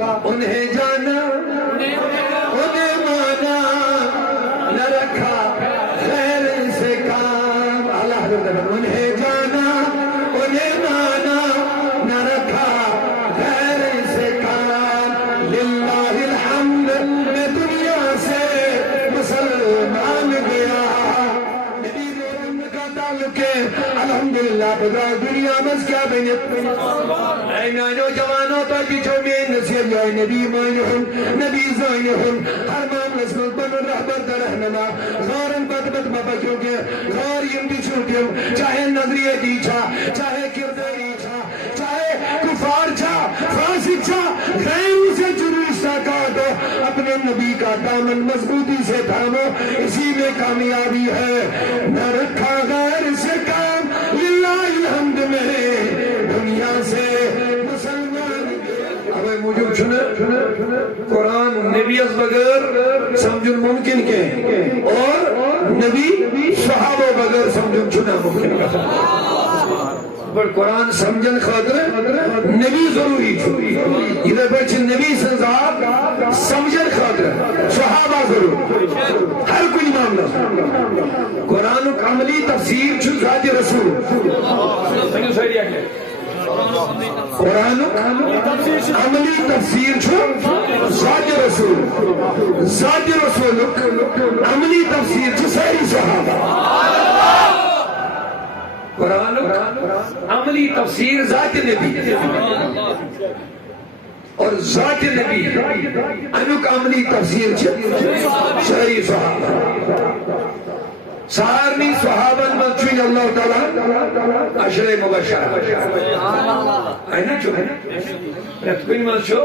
انہیں جانا انہیں مانا نہ رکھا خیر سے کام اللہ انہیں جانا انہیں مانا نہ رکھا خیر سے کام للہ الحمد میں دنیا سے مسلمان گیا نبی رحم کا تعلق ہے الحمدللہ بدا دنیا بس کیا بینت اے نانو جوانوں تو جو میں نصیب جائے نبی مانہم نبی زائنہم ہر معاملس مل بن رہبر در رہنما غارن بدبت مبکیوں کے غار یم بھی چھوٹیم چاہے نظریہ دی چھا چاہے کرداری چھا چاہے کفار چھا فاسق چھا غیر سے جروشتا کا دو اپنے نبی کا دامن مضبوطی سے تھامو اسی میں کامیابی ہے نہ رکھا غیر سے کام للہ الحمد میں دنیا سے مسلمان اب موجود چھنے قرآن نبی از بغیر سمجھن ممکن کے اور نبی صحابہ بغیر سمجھن چھنا ممکن کا پر قرآن سمجھن خاطر نبی ضروری چھوئی ادھر بچ نبی سنزاد سمجھن خاطر صحابہ ضرور ہر کوئی معاملہ قرآن عملی تفسیر چھو ذات رسول قرآن عملی تفسیر چھو ذات رسول عملی تفسیر چھو ساری صحابہ قرآن عملی تفسیر ذات نبی اور ذات نبی انک عملی تفسیر چھو ساری صحابہ سارنی صحابن مجھوئی اللہ تعالیٰ عشر مبشرہ اینا چھو ہے رتقین مجھو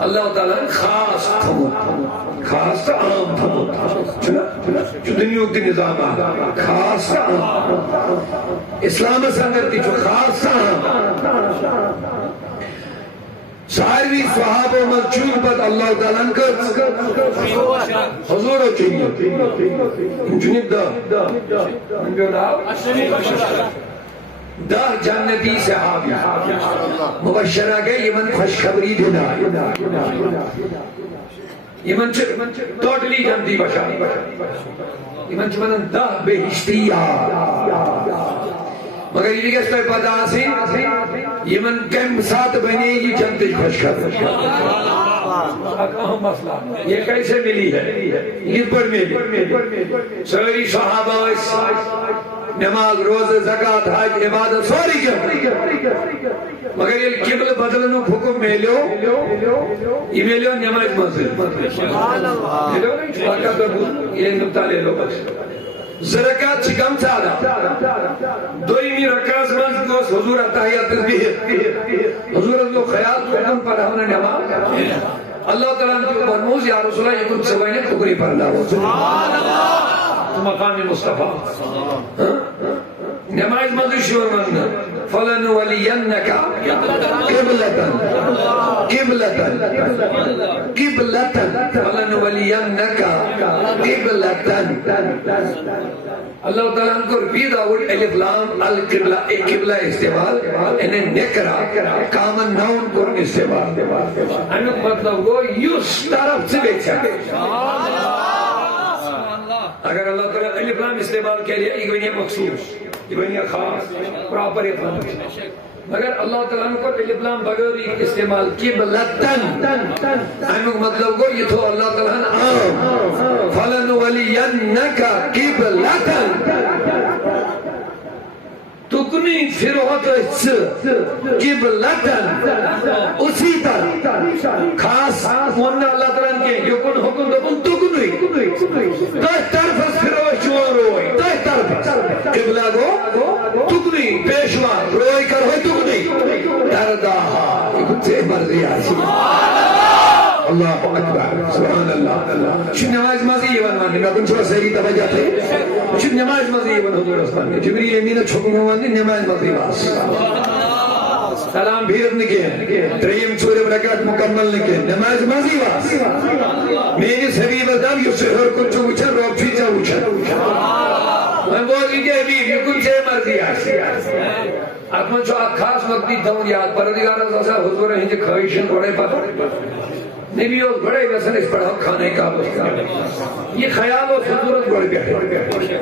اللہ تعالیٰ خاص تھمو خاص تا عام تھمو چھو دنیوک دی نظام خاص تا عام اسلام سنگر تی چھو خاص تا عام ساروی صحابہ مجھوئی بد اللہ تعالیٰ کا حضور چاہیے جنب دا جنتی صحابی مبشرہ گئے یمن خوشخبری دینا یمن ٹوٹلی جنتی بشا یمن چمن دا بہشتیہ مگر یہ کس طرح پتا سے یمن کم ساتھ بنے یہ جنتی خوشخبری اہم مسئلہ یہ کیسے ملی ہے یہ پر ملی سوری صحابہ نماز روز زکاة حج عبادت سوری کیا مگر یہ قبل بدلنو حکم میلیو یہ میلیو نماز مسجد یہ نکتہ لے لو بس زرکات چکم چاہتا دویمی رکاز منز دوست حضور اتحیات تذبیح حضور اللہ خیال قدم پر ہمیں نماز اللہ تعالیٰ نے فرموز یا رسول اللہ یہ کچھ سوائنے ٹکری پر اللہ سبحان اللہ مقام مصطفیٰ نماز مدر شور مندہ فَلَنُوَلِيَنَّكَ قِبْلَةً فَلَنُوَلِيَنَّكَ قِبْلَةً اللہ تعالیٰ کو رپید آوٹ الف لام القبلہ قبلہ استعمال انہیں نکرہ کامن ناؤن کو استعمال انہوں مطلب وہ یوس طرف سے بیچ سکتے اگر اللہ تعالیٰ الف لام استعمال کیا لیا یہ بنیا مخصوص یہ بنیا خاص پراپر اطلاع مگر اللہ تعالیٰ کو الف لام بغیر استعمال قبلتن انہوں مطلب کو یہ تو اللہ تعالیٰ فَلَنُوَلِيَنَّكَ قِبْلَتًا تکنی فروحت قبلتن اسی طرح خاص مونا اللہ تعالیٰ کے یکن حکم دکن تکنی دہ طرف فروح چوان روئی دہ طرف قبلہ گو تکنی پیشوا روئی کر ہوئی تکنی دردہا یہ کچھ مرضی آسی اللہ اکبر سبحان اللہ چھ نماز مازی ایوان ماننے میں کن چھوڑا صحیح توجہ تھے چھ نماز مازی ایوان حضور اسمان میں جبریل امینہ چھکم ہوان نماز مازی واس سلام بھیرت نکے تریم سورہ برکات مکمل نکے نماز مازی واس میری سبیب ادم یو سہر کچھ اچھا روب چیزا اچھا میں بول گئی کہ ابھی یہ کن سے مرضی آسی اتمن چھو خاص وقتی تھون یاد پروردگار اسا حضور ہند خواہشن بڑے پتہ نبی اور بڑے ویسن اس پڑھا کھانے کا یہ خیال اور ضرورت بڑھ گیا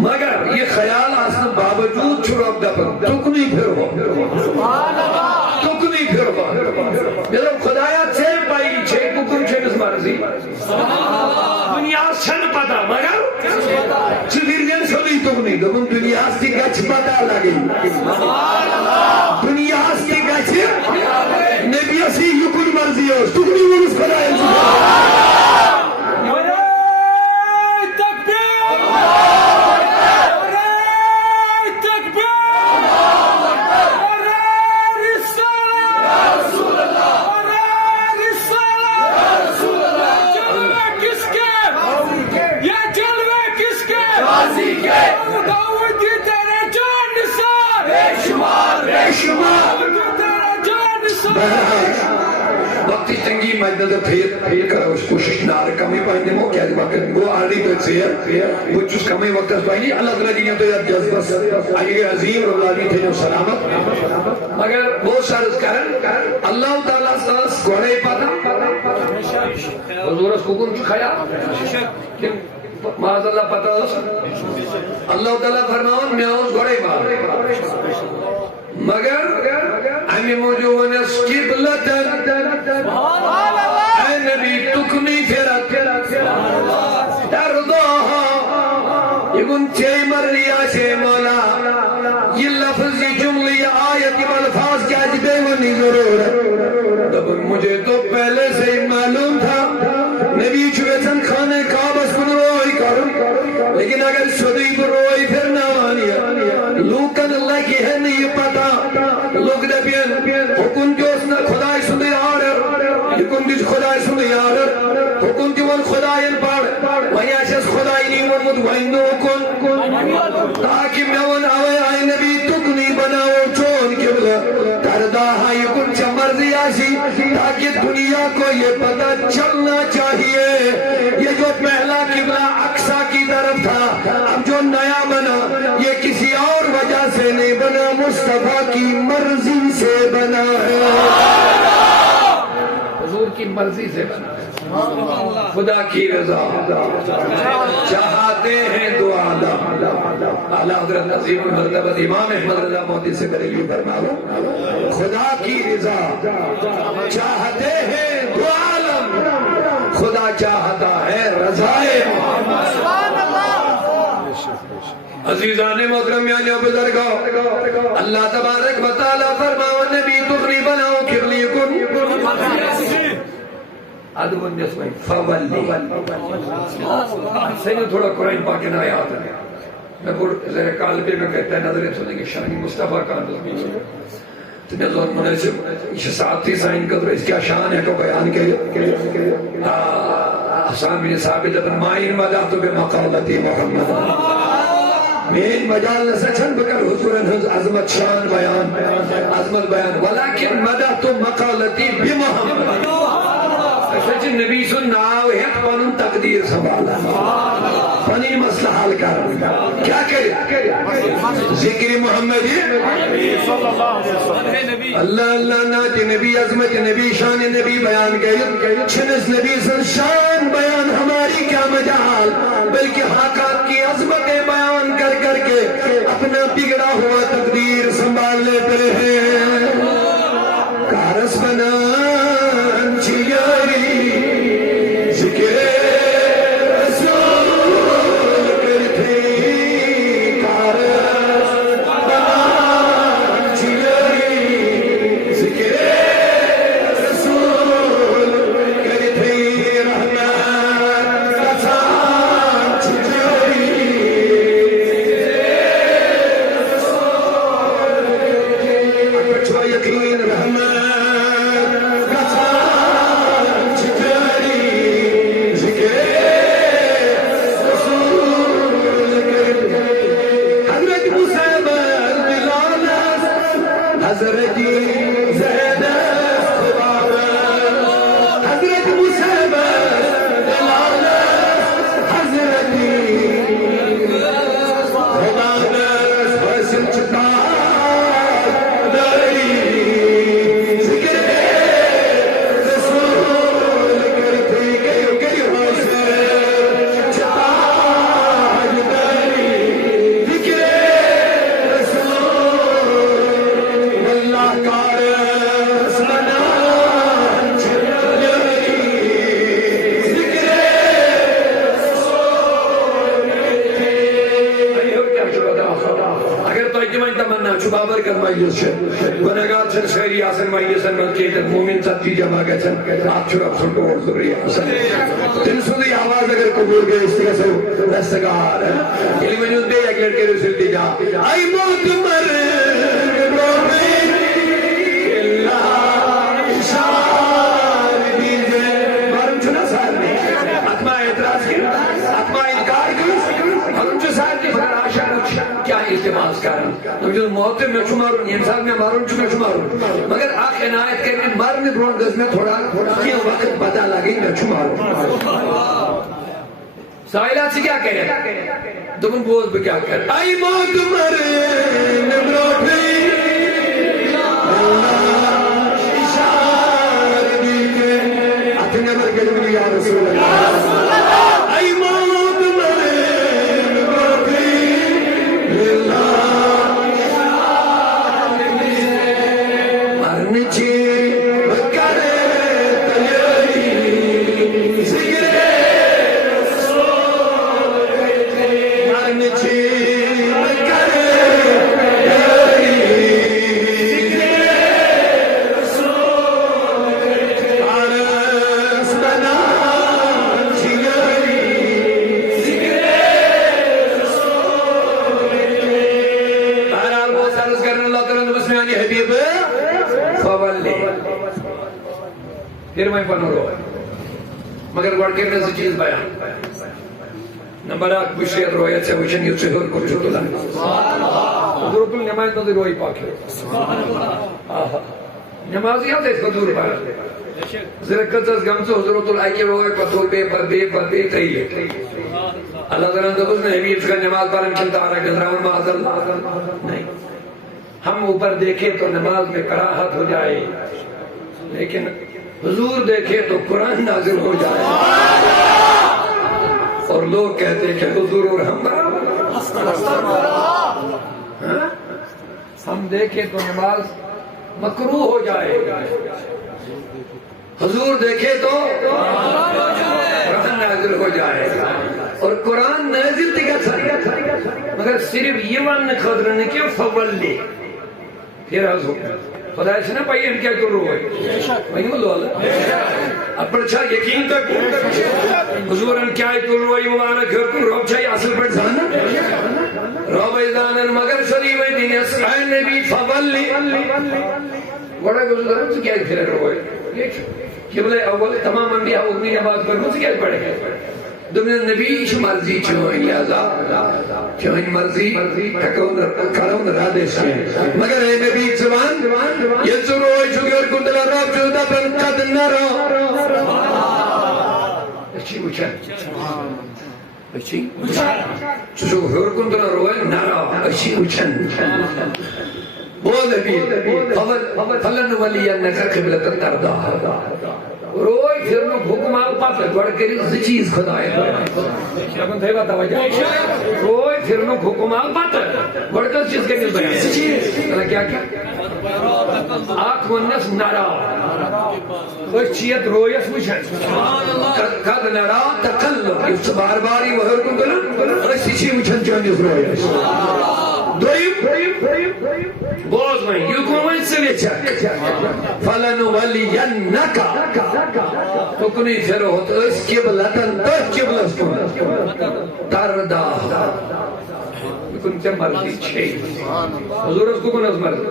مگر یہ خیال آسن باوجود چھوڑا دپن تکنی پھر ہو تکنی پھر ہو جب خدایا چھے پائی چھے ککن چھے بس مرضی دنیا سن پتا مگر چویرین سولی تکنی دکن دنیا سی گچ پتا لگی دنیا سی گچ نبی اسی یکن مرضی ہو تکنی ورس خدایا وقتی تنگی مجدد پھیر کر اس کوشش نار کمی پہننے مو کیا جب وہ آرڈی تو سے وہ چوز کمی وقت اس پہنی اللہ تعالیٰ جی نے تو یاد جذبس آئیے عظیم رب العالمین تھے جو سلامت مگر وہ سرز کرن اللہ تعالیٰ ساس گوڑے پاتا حضور اس حکم خیال معاذ اللہ پتا اللہ تعالیٰ فرماؤن میں اس گوڑے پاتا مگر ہمیں موجود ہے قبلتن اے نبی تکنی پھرت ترضاها یکن چے مریا چے مولا یہ لفظ یہ جملہ یہ آیت یہ الفاظ کیا جبے ونی ضرور ہے مجھے تو پہلے سے ہی معلوم تھا نبی چویسن خانے کعبس کن روئی کروں لیکن اگر شدی پر روئی پھر نوانی ہے لوکن اللہ کی ہے نہیں پتا لوگ دبین حکم جو اس نے خدای سنے آرر حکم جو خدای سنے آرر حکم جو ان خداین پاڑ وہی ایسے خدای نہیں ورمد وہنو کن تاکہ میں ان آوے آئے نبی تکنی بناو چون قبلہ ترداہا یکن چا مرضی آسی تاکہ دنیا کو یہ پتا چلنا چاہیے یہ جو پہلا قبلہ اقصا کی طرف تھا اب جو نیا بنا یہ کسی اور وجہ سے نہیں بنا مصطفیٰ کی مرضی سے بنا ہے حضور کی مرضی سے بنا ہے خدا کی رضا چاہتے ہیں دعا اعلیٰ حضرت نظیم المرتبہ امام احمد رضا موتی سے قریبی فرماؤ خدا کی رضا چاہتے ہیں دعا عالم خدا چاہتا ہے رضائے عزیزان محترم یعنی بزرگاں اللہ تبارک و تعالی فرماؤ نبی تغنی بناؤ کھرلی کن ادب النسوہ فولی سینو تھوڑا قرآن پاکن آیات ہے میں زیر کالبے میں کہتا ہے نظریں سنے کہ شانی مصطفیٰ کا نظمی تو نظر مناسب اس ساتھی سائن قدر اس کیا شان ہے تو بیان کے حسان بن ثابت اپن مائن مداتو بمقالتی محمد مین مجال نسچن بکر حضور انہز عظمت شان بیان عظمت بیان ولیکن مداتو مقالتی بمحمد سچ نبی سن ناو ہے پنن تقدیر سنبھالا پنی مسئلہ حل کر کیا کرے ذکر محمد اللہ اللہ ناتی نبی عظمت نبی شان نبی بیان گئی چھنس نبی سن شان بیان ہماری کیا مجال بلکہ حاقات کی عظمت بیان کر کر کے اپنا بگڑا ہوا تقدیر سنبھال لیتے ہیں کارس بنا چیاری ذکر رسول کرتے کارس بنا چیاری ذکر رسول کرتے رحمت کسان چیاری ذکر رسول مایوس گنہگار چھن سری آسن مایوسن من کے مومن سچی جمع گژھن آپ چھو رب سن کو ضروری آسن تم سنی آواز اگر قبول گئے اس طرح سے دستگار یعنی میں نے ایک لڑکے رسول دی جا آئی موت مر کیا التماس کرن موت میں شمارون انسان میں مارون چھو میں شمارون مگر آخ عنایت کرنے مرنے برون گز میں تھوڑا یہ وقت پتا لگی میں شمارون سائلات سے کیا کہے تم بوز بھی کیا کہے آئی موت مرنے بروٹی اشار دیکھے اتنے مر گلونی یا رسول اللہ آئی موت مرنے بروٹی مرنے چھے بکرے تلیری ذکرے مرنے چھے بکرے تلیری عرص بنا چھیاری بہرحال بہت سارس کرنے اللہ تعالیٰ مسلمانی حبیب فولی پھر میں پنو رو مگر گوڑ کرنے سے چیز بیان نمبر آگ بشیر رویت سے وچن یو چہر کو چھو تلا حضور کل نمائز نظر روی پاک ہے نمازی ہم دیکھ حضور پاک زرکت از گم سے حضور کل آئی روی پتول بے تیئے اللہ تعالیٰ دبز نے حبیب کا نماز پارن چلتا آرہا گزراؤن معذل نہیں ہم اوپر دیکھیں تو نماز میں کراہت ہو جائے لیکن حضور دیکھیں تو قرآن نازل ہو جائے اور لوگ کہتے ہیں کہ حضور اور ہم ہم دیکھیں تو نماز مکروہ ہو جائے حضور دیکھیں تو قرآن نازل ہو جائے اور قرآن نازل تک مگر صرف یہ وان خدر نے کہ فولی پھر حضور خدا سے نہ پائی ان کیا کر رہو ہے میں یوں لو اللہ اب پرچھا یقین تک حضور ان کیا کر رہو ہے مبارک ہے کن روب چھائی اصل پر زانا روب ایزانا مگر شریف دین اسرائیل نبی فولی بڑا گزر سے کیا پھر رہو ہے قبل اول تمام انبیاء اگنی نماز پر مجھے کیا پڑھے دنیا نبی چھ مرضی چھوئیں لہذا چھوئیں مرضی کھڑون رادے سے مگر اے نبی زبان یہ ضرور چھوئے اور کندلہ رب چھوئے پر قد نہ رو اچھی اچھن اچھی چھوئے اور کندلہ روئے نہ رو اچھی اچھن بول نبی فلن ولی انکا قبلت تردہ روئی پھر نو حکم آل پاس گوڑ کری زی چیز خدا ہے لیکن تھے بات آواجہ روئی پھر نو حکم آل پاس گوڑ کر چیز کے مل بیان زی چیز کیا آنکھ ونس نارا اس چیت رویس مجھن قد نارا تقلب اس بار باری وحر کن کرن اس چیز مجھن جانیز رویس بوز میں یوں کوئی سے بیچا فَلَنُوَلِيَنَّكَ تو کنی پھر ہوتا اس قبلتن تو قبلتن تردہ کن سے مرضی چھے حضور اس کو کن از مرضی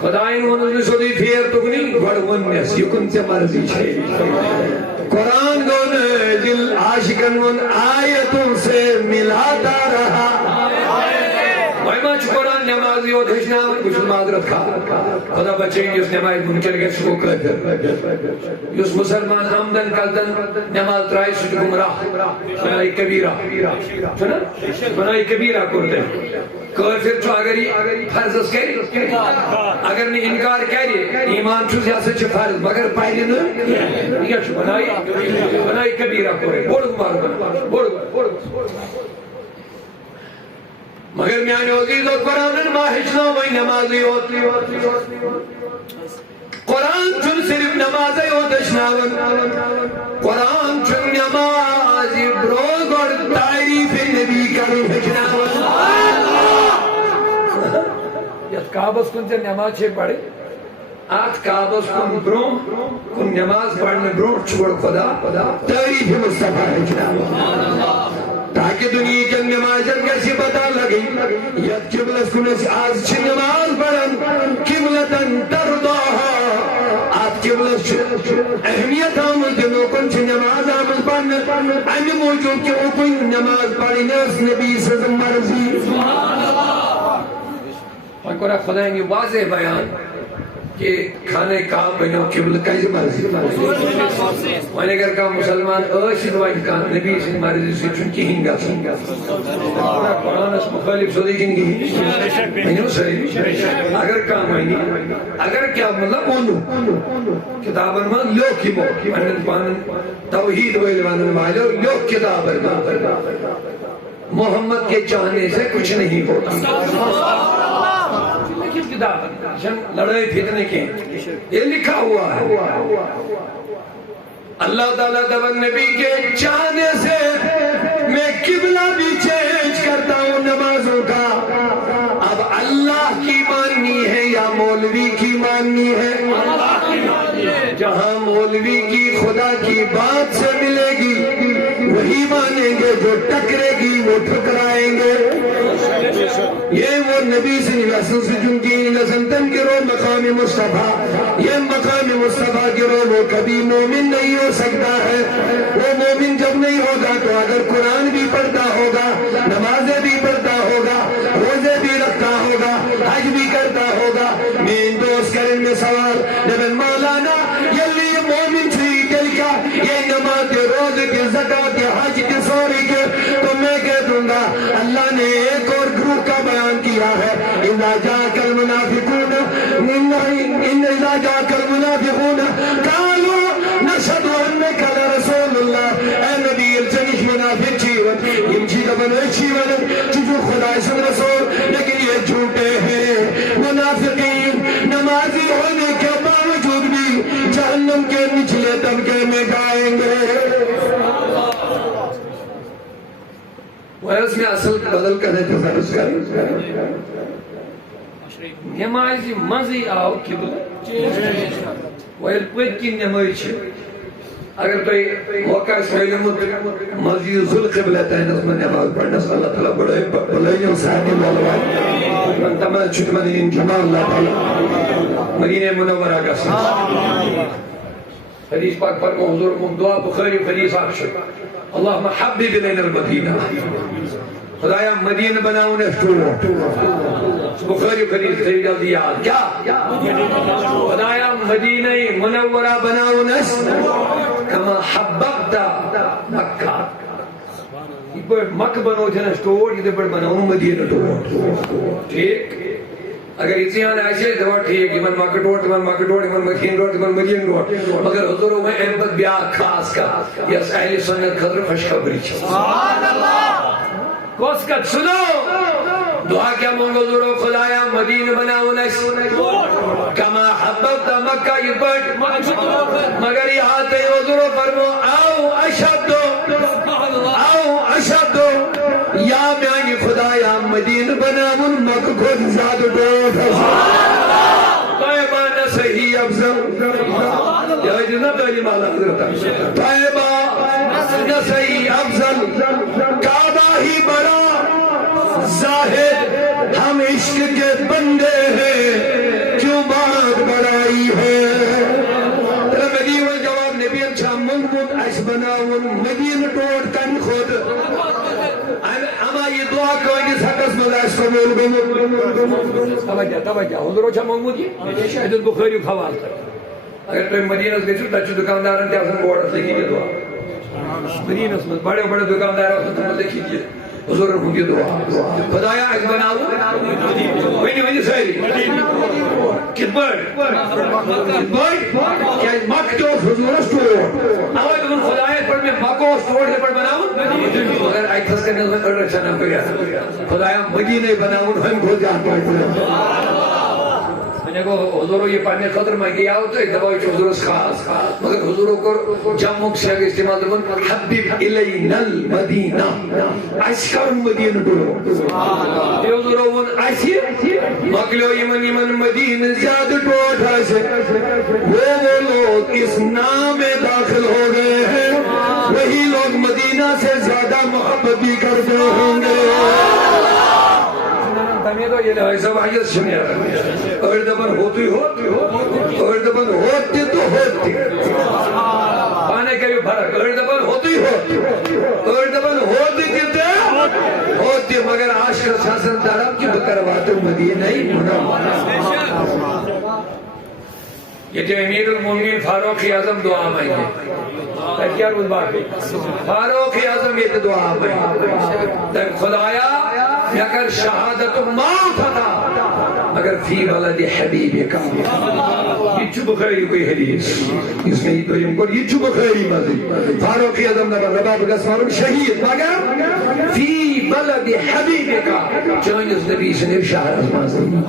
خدائن ونس نے سودی پھر تو کنی گوڑ ونس یہ کن سے مرضی چھے قرآن گون دل عاشقن ون آیتوں سے ملاتا رہا قرآن نمازی ہو دھشنا کچھ معذرت کھا خدا بچے اس نماز منکر کے شکو کر اس مسلمان آمدن کلدن نماز ترائی سجھ گمراہ بنائی کبیرہ بنائی کبیرہ کرتے کافر چھو اگر فرض اس کہہ اگر نے انکار کہہ رہے ایمان چھو سیاست چھو فرض مگر پہلے نہیں یہ چھو بنائی کبیرہ کرے بوڑ گمار بوڑ مگر میاں عزیز و قرآن ماہشنا وہی نمازی ہوتی قرآن چن صرف نمازی ہو دشناون قرآن چن نمازی بروگ اور تعریف نبی کرو بھجناون کعبس کن سے نماز چھے پڑھے آت کعبس کن بروں کن نماز پڑھنے بروں چھوڑ خدا تعریف مصطفیٰ ہے جناب تاکہ دنیا کے نمازن کیسی پتا لگی یاد قبلت کنس آز چھ نماز پڑھن قبلتن تردوها آت قبلت اہمیت آمد دنوں کن چھ نماز آمد پڑھن امی موجود کہ اوپن نماز پڑھنے اس نبی صلی مرضی اور قرآن خدا نے واضح بیان کہ کھانے کام بنو قبلت کیسے مرضی اور اگر کام مسلمان اشد واجد کان نبی سے مرضی سے چونکہ ہنگا قرآن اس مخالف سو دیکھیں گی نہیں صحیح اگر کام آئینی اگر کیا مطلب اونو کتابن میں لوگ کی پانن توحید ویلوانن مالو لوگ کتابن محمد کے چاہنے سے کچھ نہیں ہوتا لڑائی فتنے کے یہ لکھا ہوا ہے اللہ تعالیٰ دبن نبی کے چاہنے سے میں قبلہ بھی چینج کرتا ہوں نمازوں کا اب اللہ کی ماننی ہے یا مولوی کی ماننی ہے جہاں مولوی کی خدا کی بات سے ملے گی وہی مانیں گے جو ٹکرے گی وہ ٹھکرائیں گے یہ وہ نبی صلی اللہ علیہ وسلم سے جنکی لزمتن گرو مقام مصطفیٰ یہ مقام مصطفیٰ گرو وہ کبھی مومن نہیں ہو سکتا ہے وہ مومن جب نہیں ہوگا تو اگر قرآن بھی پڑھتا ہوگا نمازیں بھی پڑھتا ہوگا روزے بھی رکھتا ہوگا حج بھی کرتا ہوگا میں دوست کرن میں سوال نبن مولانا یلی مومن تھی دل کا یہ نماز روز کے زکاة کے حج کے سوری کے تو میں کہہ دوں گا اللہ نے ایک اور گروہ کا بیان کیا ہے اذا جاءك المنافقون اذا جاءك المنافقون قالوا نشهد انك لرسول الله اے نبی الجنش منافق چیون امچی دبن چیون جو خدا اسم رسول لیکن یہ جھوٹے ہیں منافقین نمازی ہونے کے باوجود بھی جہنم کے نچلے طبقے میں جائیں گے وہ اس میں اصل بدل کرنے تو فرض کریں نمازی مزی آو قبلت ویل پت کی نماز اگر تو موقع سویلمت مزید ذل قبلت ہے نظم نماز پڑھنا صلی اللہ تعالیٰ بڑھائیوں صحابی والوائے من تمام چھت مدین جمع اللہ تعالیٰ مدینہ منورہ کا ساتھ حدیث پاک پر کو حضور کو دعا بخاری حدیث آخشر اللہم حبب الینا المدینہ خدایا مدینہ بناؤں نے بخاری حدیث سے جلدی یاد کیا خدایا مدینہ منورہ بناؤں نے کما حببتا مکہ یہ پر مکہ بنو جنہ سٹور یہ پر بناؤں مدینہ ٹور ٹھیک اگر اسی آنے ایسے دوا ٹھیک من مکہ ٹور من مکہ ٹور من مدینہ ٹور من مدینہ ٹور مگر حضوروں میں احمد بیا خاص کا یہ اہل سنت خضر خوشخبری سبحان اللہ کوس کا سنو دعا کیا مانگو حضوروں خدایا مدینہ بناؤں نس کما حببتا مکہ یہ پڑھ مگر یہ آتے حضوروں فرمو آو اشدو یا میانی خدایا مدینہ بناؤں مکہ خود زیادہ ڈوٹ طیبہ نصحی افضل یا جنہ تعلیم آلہ حضرت طیبہ نصحی افضل کعبہ ہی بڑا زاہد ہم عشق کے بندے ہیں کیوں بات بڑائی ہے مدینہ جواب نبی اچھا منگمت ایس بناون مدینہ ٹوٹ کن خود اما یہ دعا کوئی اس حقس میں ایس قبول گمت توجہ حضور اچھا منگمت یہ شاہد بخاری خوال تک اگر تو مدینہ سے گئے تچو دکاندارن کیا سن بورڈ لکھی یہ دعا مدینہ سے بڑے بڑے دکاندارن سے لکھی یہ حضور رکھوں کی دعا خدایا ایک بناؤں وینی سہری کتبر کیا مکتو حضور سٹور آوائی تو خدایا پر میں مکو سٹور سے پر بناؤں اگر ایک تھس کرنے میں اڑ رچا نہ کریا خدایا مدینہ بناؤں ہم کھو جان پائے میں کو حضور یہ پڑھنے خطر میں کیا ہوتا ہے دبائی چھ حضور خاص مگر حضور کو جمع سے استعمال دبن حبیب الینا المدینہ اشکر مدینہ ڈولو یہ حضور ون ایسی مکلو یمن مدینہ زیادہ ٹوٹا سے وہ لوگ اس نام میں داخل ہو گئے ہیں وہی لوگ مدینہ سے زیادہ محبت بھی کرتے ہوں گے تمہیں تو یہ لہائی سب آئیت سنیا اور دبن ہوتی اور دبن ہوتی تو ہوتی پانے کا بھی فرق اور دبن ہوتی اور دبن ہوتی کتے ہوتی مگر عاشق حسن طرف کی بکرواتو مدینہ ہی منہ یہ جو امیر المومنین فاروق اعظم دعا مانگے کیا روز بات فاروق اعظم یہ دعا مانگے خدایا اگر شہادت موت تھا مگر فی ولد حبیب کا یہ چو بخاری کوئی حدیث اس میں یہ چو بخاری مزید فاروق اعظم نبا رباب قسمارم شہید مگر فی ولد حبیب کا چونس نبی سے ارشاد ازمان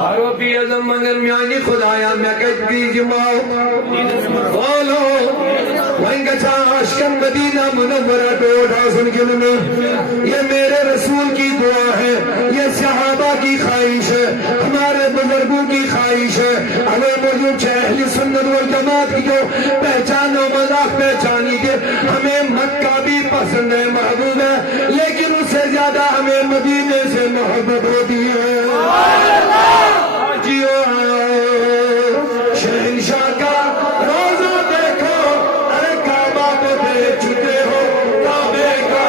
فاروق اعظم مگر میانی خدایا میں کہت بھی جماؤ بولو وہیں گچا عاشقن مدینہ منورہ ٹوٹا سن کے لنے یہ میرے رسول کی دعا ہے یہ صحابہ کی خواہش ہے ہمارے بزرگوں کی خواہش ہے ہمیں موجود اہل سنت والجماعت کی جو پہچان و مذاق پہچانی تھے ہمیں مکہ بھی پسند ہے محبوب ہے لیکن اس سے زیادہ ہمیں مدینے سے محبت ہوتی ہے جیو شہنشاہ کا روزہ دیکھو ارے کعبہ کو دیکھ چکے ہو کعبے کا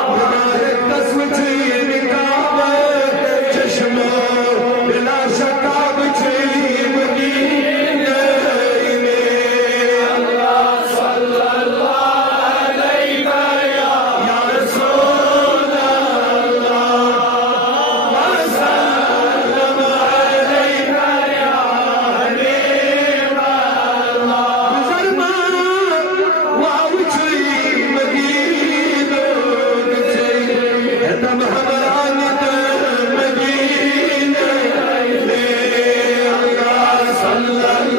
ہمارے قسم چاہیے نکاب چشم بلا شکاب چاہیے مدینے میں اللہ صلی اللہ علیہ یا رسول اللہ وسلم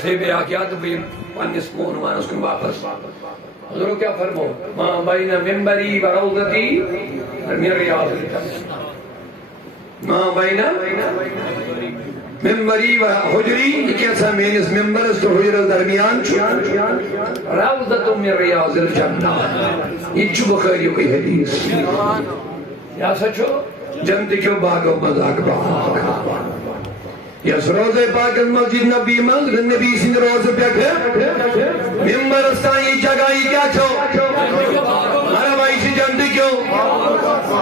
تھے بے آکیات بھی پانیس مون مانس کن واپس حضور کیا فرمو ماں بین ممبری و روضتی من ریاض الجنہ ماں بین ممبری و حجری یہ کیسا مینس ممبر اس تو حجر درمیان روضت من ریاض الجنہ یہ چو بخاری کوئی حدیث یا سچو جنت کیوں باغ و مذاق باغ یس روز پاک مسجد نبی منز نبی سن روز پہ ممبر استائی جگائی کیا چھو ہر بھائی سے جنت کیوں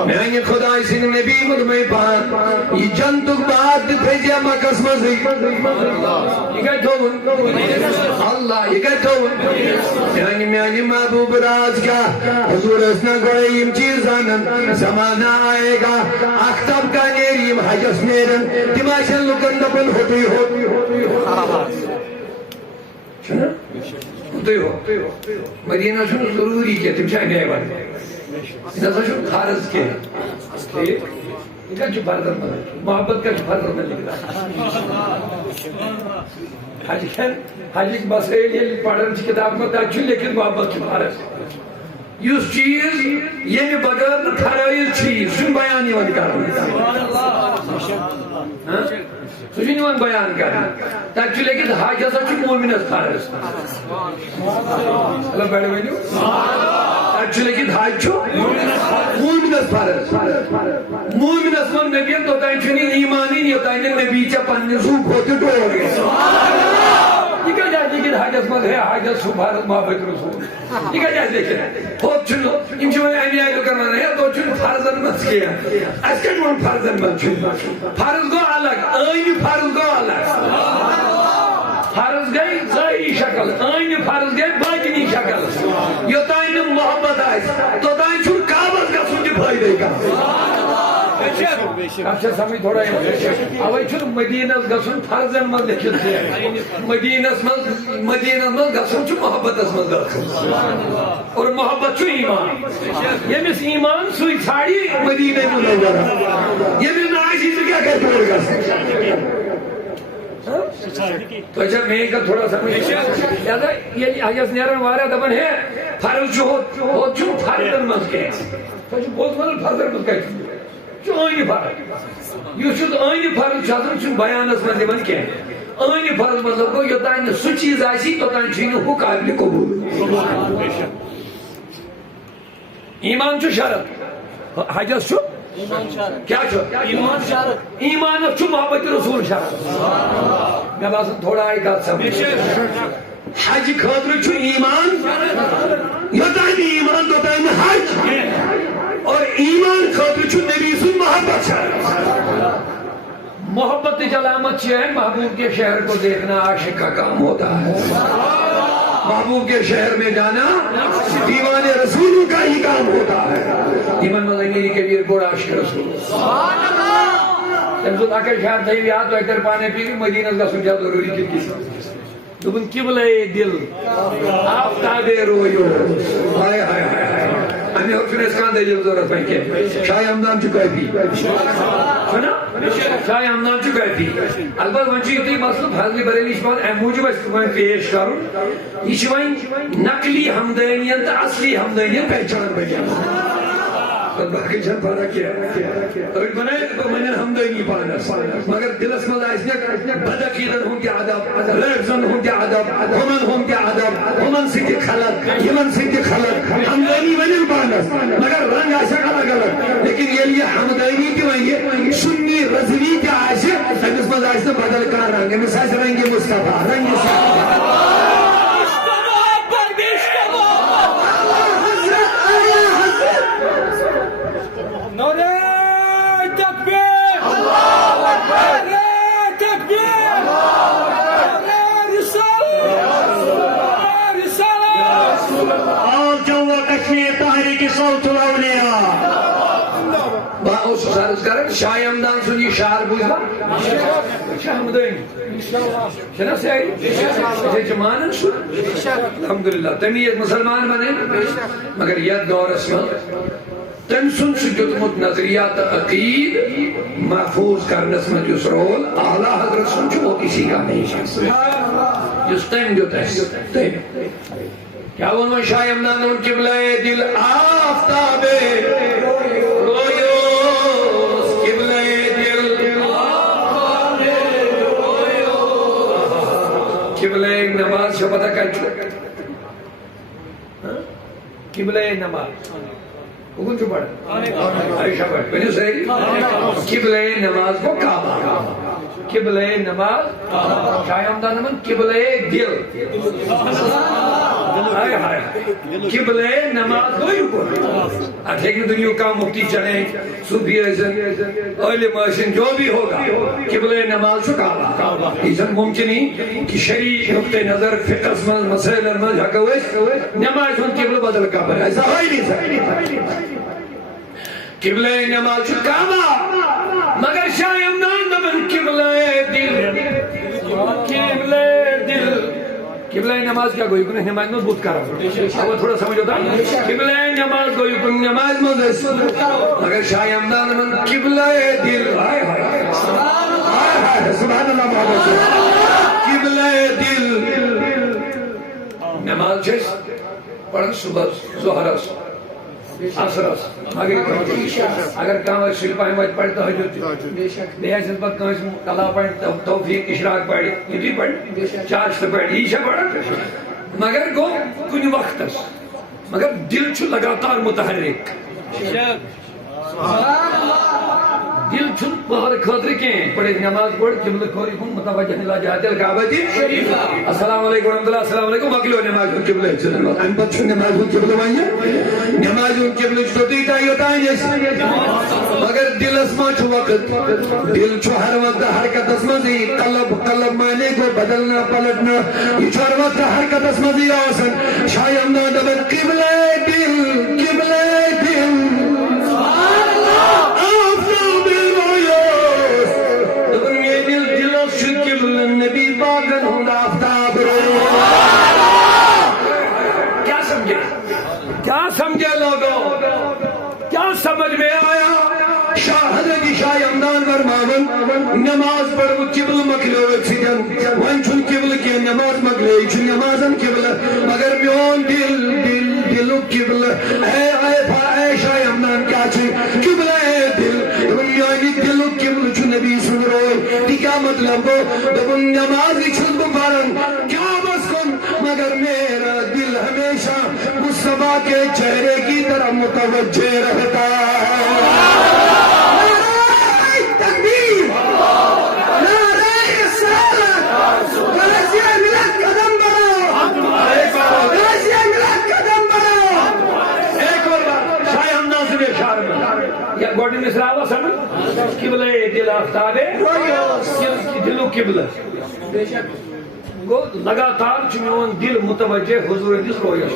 میں نے خدای سن نبی مدمئی پاک یہ جنتک بات بھیجیا مکس مزی یہ کہتا ہوں اللہ یہ کہتا ہوں میں نے محبوب راز کا حضور اسنا گوڑے یم چیز آنن زمانہ آئے گا اختب کا نیریم حجس نیرن تماشن لکن دبن ہوتی ہوتی ہو مدینہ سن ضروری کیا تم چاہے گئے بات انہا سن خارج کے ان کا جو بردن بنا محبت کا جو بردن بنا لکھتا حج مسئلہ یہ پڑھن کی کتاب میں تاچو لیکن محبت کی خارج یوس چیز یہ بغیر خرائل چیز سن بیانی ود کرنا سجن ون بیان کرنا تاچو لیکن حج ایسا چو مومنت خارج اللہ بیڑے بینیو تاچو لیکن حج چو مومنت خارج مومنت من نبی تو تاچو نہیں ایمانی نہیں ہوتا ہے نبی چا پنی زوب ہوتے ڈور گئے یہ کیا جائے لیکن حاجت مند ہے حاجت سبحانت محبت رسول یہ کیا جائے لیکن ہوت چھنو ان چھو امی آئیتو کرنا رہے تو چھنو فرضن مند کیا اس کے چھنو فرضن مند چھنو فرض گو الگ آئین فرض گو الگ فرض گئی ظاہری شکل آئین فرض گئی باطنی شکل یوتائن محبت آئے تو تائن چھو کعبت کا سنجھ بھائی دے گا اچھا سمجھ تھوڑا اوے چھو مدینہ گسن فرضن مند لکھت مدینہ مند گسن چھو محبت مند اور محبت چھو ایمان یمس ایمان سوئی چھاڑی مدینہ منورہ یمس ناشی سے کیا کہتے ہو گا تو اچھا میں کا تھوڑا سمجھ یاد ہے یہ حجت نیرن وارا دبن ہے فرض جو ہو چھو فرضن مند کے تو چھو بہت مدل فرضن مند کہتے چھو آئین فرض یہ چھو آئین فرض چھو چھو بیانس مند دبن کے آئین فرض مطلب کو یوتائن سو چیز آئیسی تو تائن چھو ہو قابل قبول ایمان چھو شرط حجت چھو کیا چھو ایمان شرط ایمان چھو محبت رسول شرط میں باسن تھوڑا آئی گا سمجھ حج خاطر چھو ایمان یوتائن ایمان دوتائن حج اور ایمان خاطر چھو نبی سن محبت شرط محبت علامت ہے محبوب کے شہر کو دیکھنا عاشق کا کام ہوتا ہے محبوب کے شہر میں جانا دیوان رسولوں کا ہی کام ہوتا ہے ایمان مزنگیری کے لیے بڑا عاشق رسول جب تو آکر شہر تھی یاد تو ایتر پانے پی مدینہ کا سجا ضروری کی کسی دبن قبلہ دل آفتاب رویو ہائے ہائے ہائے ہمیں حکم اس کان دے جب ضرورت پہن کے شاہ ہمدان چکا بھی سنا شاہ ہمدان چکا بھی البت ونچی ہوتی مطلب حضرت بریلی شبان اے موجب اس کو پیش کروں یہ شوائن نقلی حمدانیت اصلی حمدانیت پہچان بجانا تو باقی جن پارا کیا اور بنائے تو میں نے حمدانی پانا مگر دلس ملائسنیا بدقیدن ہوں کے عدب رفزن ہوں کے عدب ہمن ہوں کے عدب ہمن سکتی خلق یمن سکتی خلق حمدانی میں نے پانا مگر رنگ عاشق الگ الگ لیکن یہ لیے حمدانی کی وہیں سنی رضوی کے عاشق دلس ملائسنیا بدل کا رنگ مثال رنگ مصطفیٰ رنگ مصطفیٰ شاہ ہمدان سنی شعر بوزا شاہ ہمدانی شنا سے آئی جمانن سن الحمدللہ تمی ایک مسلمان بنے مگر یہ دور اسمت تم سن سجدمت نظریات عقید محفوظ کرنس میں جس رول اعلیٰ حضرت سن چکو کسی کا نہیں شکل جس تیم جو تیم کیا انہوں شاہ ہمدان ان قبلہ دل آفتاب قبلہ نماز سے پتہ کر چھو قبلہ نماز حکم چھو پڑھا عائشہ پڑھ بنیو صحیح قبلہ نماز کو کعبہ قبلہ نماز شاہ ہمدان من قبلہ دل قبلہ نماز کوئی رکن اب لیکن دنیا کا مفتی چلیں صوفی علم اشن جو بھی ہوگا قبلہ نماز کو کعبہ ایسن ممکن ہی کہ شریع نقطہ نظر فقہ مسائل ارمز حقوش نماز ان قبلہ بدل کعبہ ایسا ہوئی نہیں قبلہ نماز کو کعبہ مگر شاہ ہمدان من قبلہ دل قبلہ دل قبلہ نماز کیا گوئی کنہ نماز میں بوت کر رہا وہ تھوڑا سمجھ ہوتا قبلہ نماز گوئی کنہ نماز میں مگر شاہ ہمدان من قبلہ دل سبحان اللہ محمد قبلہ دل نماز جس پڑھن صبح ظہرس عصرس اگر کام شلپائیں وقت پڑھتا ہے جو اس بعد کام کلا پڑھ توفیق اشراق پڑھ یہ پڑھ چاشت پڑھ یہ پڑھ مگر گو کن وقت مگر دل چھو لگاتار متحرک دل چھن پہر خاطر کی پڑے نماز پڑھ قبلہ کھوری کن متوجہ الى جہت الکعبۃ شریفہ السلام علیکم ورحمۃ اللہ السلام علیکم وکلو نماز قبلہ چلن ان پتہ نماز قبلہ وایے نماز قبلہ چھوٹی تا یوتا مگر دل اسما چھ وقت دل چھ ہر وقت حرکت اسما دی قلب معنی کو بدلنا پلٹنا یہ چھ ہر وقت حرکت اسما دی آسن شایم نہ دبر قبلہ دل کیا سمجھے لوگوں کیا سمجھ میں آیا حضرت شاہ ہمدان فرماون نماز پڑھ قبل مکلو سیدن وان چھن قبل کی نماز مکلے چھن نمازن قبل مگر میون دل قبل اے شاہ ہمدان کیا چھ قبل اے دل یعنی دل قبل چھ نبی سن روئے دی کیا مطلب دبن نماز چھن بمارن کیا بس کن مگر میرا دل ہمیشہ مصطفیٰ کے چہرے کی طرح متوجہ رہتا ہے گوڑی میں سراوا سمجھ قبلہ دل آفتاب دلو قبلہ گو لگاتار چمیون دل متوجہ حضور دس رویا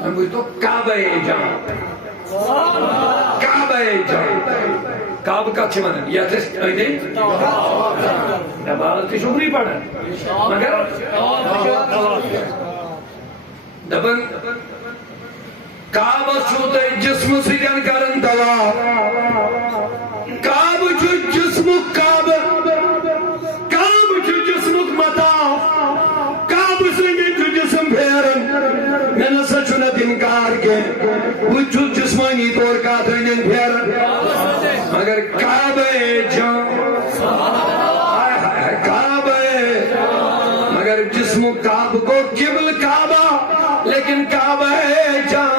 ہم کوئی تو کعبہ جان کعبہ کا چھے مانا یا تیس ایدے نبالت کی شکری پڑھا مگر دبن کعبہ چھوٹے جسم سیدن کرن دوا کعبہ چھو جسم کعبہ کعبہ چھو جسم متا کعبہ سنگے چھو جسم پھیرن میں نسا چھنت انکار کے وہ چھو جسمانی طور کا دنین پھیرن مگر کعبہ جان کعبہ مگر جسم کعبہ کو قبل کعبہ لیکن کعبہ جان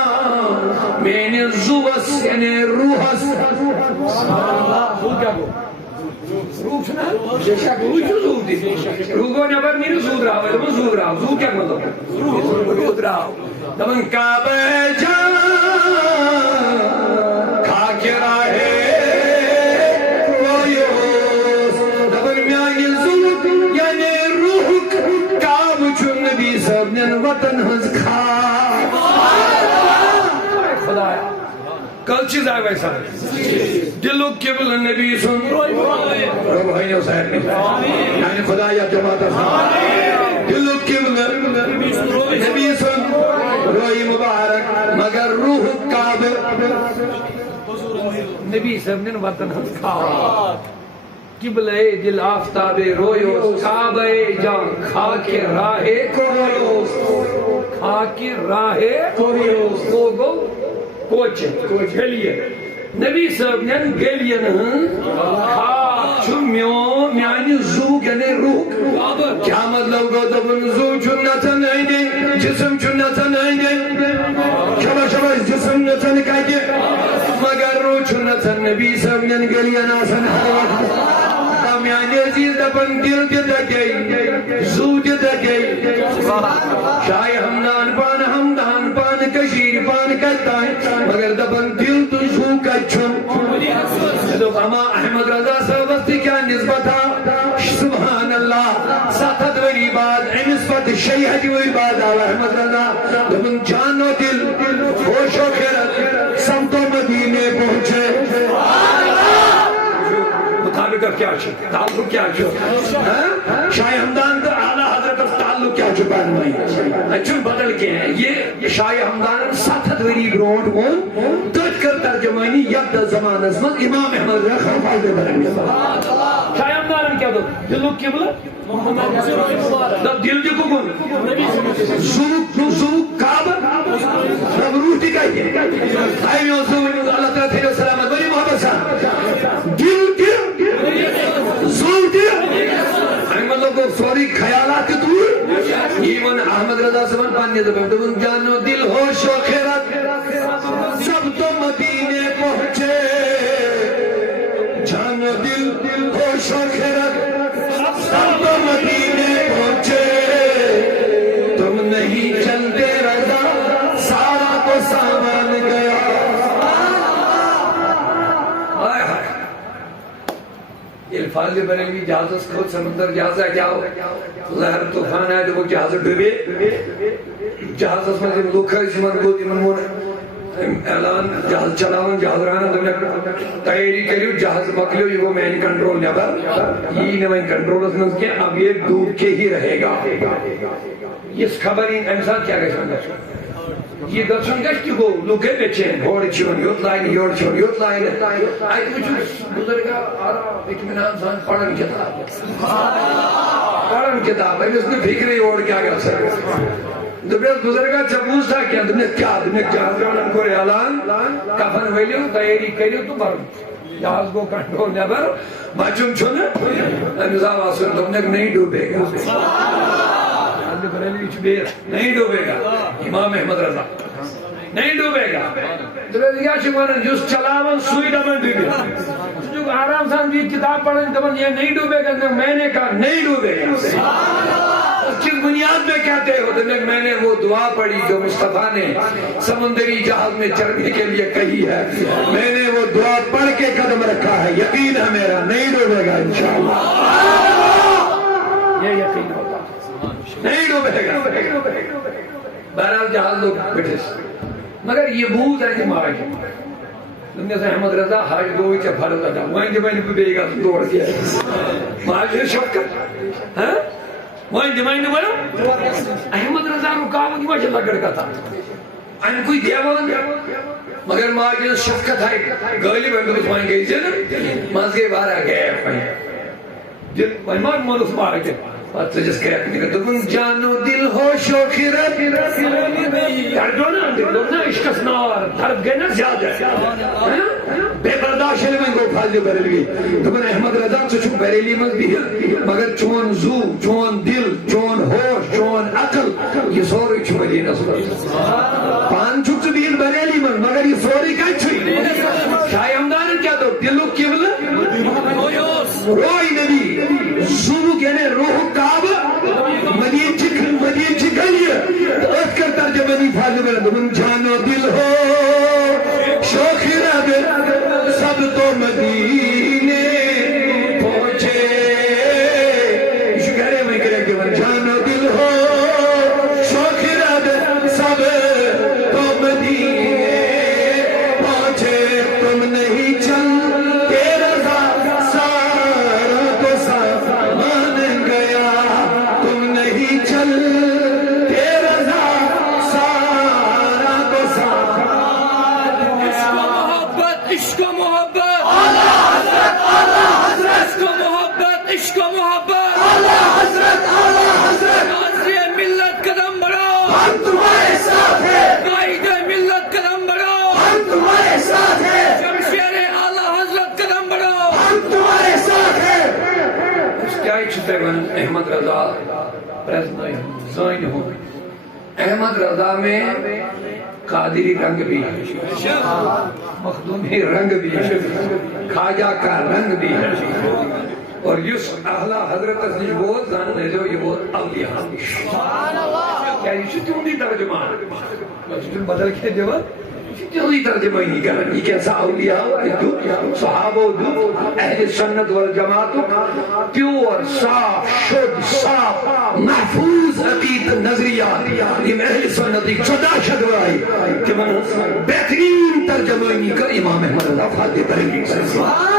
میں نے زوس یعنی روحس روح سنا روح جو زور دی روح کو نبر میرے زود رہا ہے وہ زود رہا زود کیا مطلب ہے زود رہا دمن کعبہ جان کھا کے راہے رویوس دمن میانی زود یعنی روح کعبہ چون نبی صاحب نے وطن ہز کھا خدایا کل چیز آئے ویسا دلو قبل نبی سن رب حینیو صاحب نے یعنی خدایا جماعت سن دلو قبل نبی سن روئی مبارک مگر روح کعبہ نبی صاحب نے وطن ہم کھا قبل دل آفتاب رویو کعبہ جان کھا کے راہے کھا کے راہے کو گو کوچے گلیے نبی صاحب نے گلیے کھا چھو میانی زو یعنی روح کیا مطلب گو دبن زو چھو نتن آئینے جسم چھو نتن آئینے شبہ جسم نتن کہتے مگر روح چھو نتن نبی صاحب نے گلیے ناسن میانی عزیز دبن دل دے دگئی زو دے دگئی شاہ ہمدان پان کشیر پان کرتا ہے مگر دبن دل تو زو کا چھن تو اما احمد رضا صاحب وقتی کیا نسبتا سبحان اللہ ساتھ وری بعد نسبت شیعہ وری بعد احمد رضا دبن جان و دل خوش و خیرت سمتو مدینے پہنچے مطابق کیا چھو تعلق کیا چھو شاہ ہمدان تو اعلیٰ حضرت تعلق کیا چھو پہنوائی چھو بدل کے ہیں یہ شاہ ہمدان ساتھ وری گروڈ ہون تجھ کر ترجمانی یک زمان ازمت امام احمد رخ فائدے برنگی شاہ ہمدان کیا دو دلو قبل دل جو کن زوک کعبہ رب روح دکھائی دے آئیو زوک اللہ تعالیٰ تیرے سلامت بری محبت سا دل زور دیا احمد لوگوں سوری خیالات دور ایمان احمد رضا سبن پانی زبان تو ان جانو دل ہوش و خیرت سب تو مدینے پہنچے ہوش و خرد سب تو مدینے پہنچے تم نہیں چلتے رضا سارا تو سامان گیا الفاظ بریلوی جہاز خود سمندر جہاز ہے کیا ہو ظاہر طوفان ہے تو وہ جہاز ڈوبے جہاز میں لوگ اعلان جہاز چلاون جہاز رانا تیاری کریو جہاز مکلیو یہ وہ مین کنٹرول نیبر یہ نوین کنٹرول اس نے اب یہ ڈوب کے ہی رہے گا اس خبر انسان کیا کہتے یہ درشن گشت گو لوکے بیچے گھوڑ چھون یوت لائن یوڑ چھون یوت لائن آئی کچھ بزرگا آرام اطمینان سان پڑھن کتاب ہے اس نے فکری اوڑ کیا کر سکتے دوبیت بزرگا چپوس تھا کیا تم نے جہاز رانن کو اعلان کفن ویلیو تیاری کریو تو بر جہاز کو کنٹرول نیبر بچن چھونے نظام آسر تم نے نہیں ڈوبے گا نہیں ڈوبے گا امام احمد رضا نہیں ڈوبے گا دوبیت کیا چھوڑا جس چلاون سوئی ڈبن ڈوبے جو آرام سان بھی کتاب پڑھنے دبن یہ نہیں ڈوبے گا میں نے کہا نہیں ڈوبے گا کس بنیاد میں کہتے ہو میں نے وہ دعا پڑھی جو مصطفیٰ نے سمندری جہاز میں چڑھنے کے لیے کہی ہے میں نے وہ دعا پڑھ کے قدم رکھا ہے یقین ہے میرا نہیں ڈوبے گا انشاءاللہ یہ یقین ہوتا نہیں ڈوبے گا بہرحال جہاز لوگ بیٹھے مگر یہ بوز ہے کہ مارا گیا دنیا سے احمد رضا حاج گوئی چا بھارت تھا وہیں جب میں نے بے گا دوڑ گیا ماجر شفقت وہیں جب میں نے بڑا احمد رضا رکاوت کی وجہ لگڑ کا تھا ان کوئی دیوان مگر ماجر شفقت ہے گالی بہن کو وہیں گئی جن مازگے بارا گئے جن وہیں مانوس مارا گئے بات جس کہ تم جانو دل ہوش و خرد دردونا دردونا عشق نار درد گئے نا زیادہ بے برداشت میں کو پھال بریلوی تمہیں احمد رضا چچو بریلی مز بھی مگر چون زو چون دل چون ہوش چون عقل یہ سوری چھو مدینہ صلی پان چکس بیل بریلی مز مگر یہ سوری کا چھوئی شاہ ہمدار کیا تو دلو کیول روئی نبی زو کہنے روح کعب مدین چکلیے اس کا ترجمہ نہیں پھال بریلوی تم جانو دل ہو شوخ رب سب تو مدینے پہنچے شکرے میں کرے کہ من جانو دل ہو شوخ رب سب تو مدینے پہنچے تم نہیں چلتے رضا سارا تو سامان گیا تم نہیں چلتے رضا سارا تو سامان عشق و محبت اعلیٰ حضرت عشق و محبت عشق و محبت اعلیٰ حضرت ناظر ملت قدم بڑھاؤ ہم تمہارے ساتھ ہیں قائد ملت قدم بڑھاؤ ہم تمہارے ساتھ ہیں شمشیر اعلیٰ حضرت قدم بڑھاؤ ہم تمہارے ساتھ ہیں اس کیا چھتے بن احمد رضا پریزنائی زائن ہوں احمد رضا میں قادری رنگ بھی ہے مخدومی رنگ بھی ہے خواجہ کا رنگ بھی ہے اور یس اعلیٰ حضرت اسنی بہت جاننے جو یہ بہت اولیاء کیا یہ چھتی ترجمہ بدل کے جواب چھتی ترجمہ ہی نہیں کرنا یہ کیسا اولیاء صحابہ دو اہل سنت والجماعت پیور صاف شد صاف محفوظ عقید نظریات یہ اہل سنت ایک چودہ شدوائی کہ من بہترین ترجمہ ہی نہیں کر امام احمد رضا فاتح ترجمہ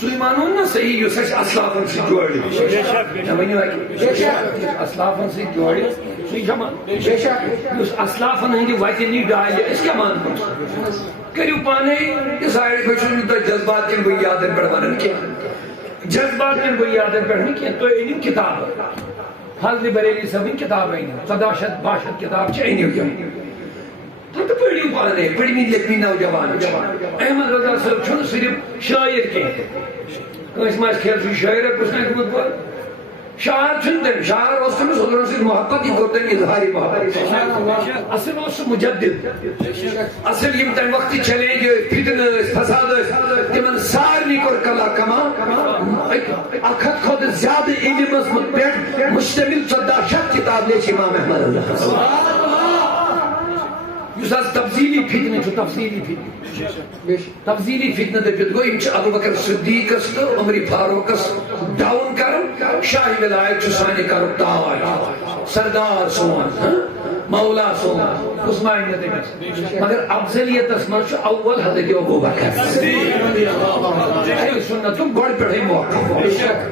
سلیمانون نا صحیح یہ سچ اسلافن سے جوڑی اسلافن سے جوڑی صحیح جمان اس اسلافن ہی جو وائتی نہیں ڈائی اس کا مان پر کریو پانے یہ سارے بچوں نے جذبات کے بنیادیں پر بنن کیا جذبات کے بنیادیں پر نہیں کیا تو علم کتاب حضرت بریلی سبھی کتاب ہے صداشت باشت کتاب چاہیے نہیں ہوئی تو پڑھیو پانے پڑھی نہیں لکھنی نوجوان احمد رضا صاحب چھوڑ صرف شاعر کے اس میں کھیل سے شاعر ہے پوچھنا کہ بود پر شاعر چھندن شاعر اس تمس حضور سے محبت ہی کرتن اظہاری محبت اصل اس مجدد اصل یم تم وقت چلے گئے فتنہ فساد تمن سارنی کور کلا کما اکھت خود زیادہ علم اس مت مشتمل 14 شت کتاب لیچ امام احمد رضا یس تفصیلی فتنہ چھ تفصیلی فتنہ تفصیلی فتنہ دپت گو یم ابو بکر صدیق تو عمر فاروق ڈاؤن کرن شاہ ولایت سانے کرو دعوی سردار سون مولا سون عثمان نے مگر افضلیت اسمر اول حضرت ابو بکر اہل سنت گوڑ پڑھے موقف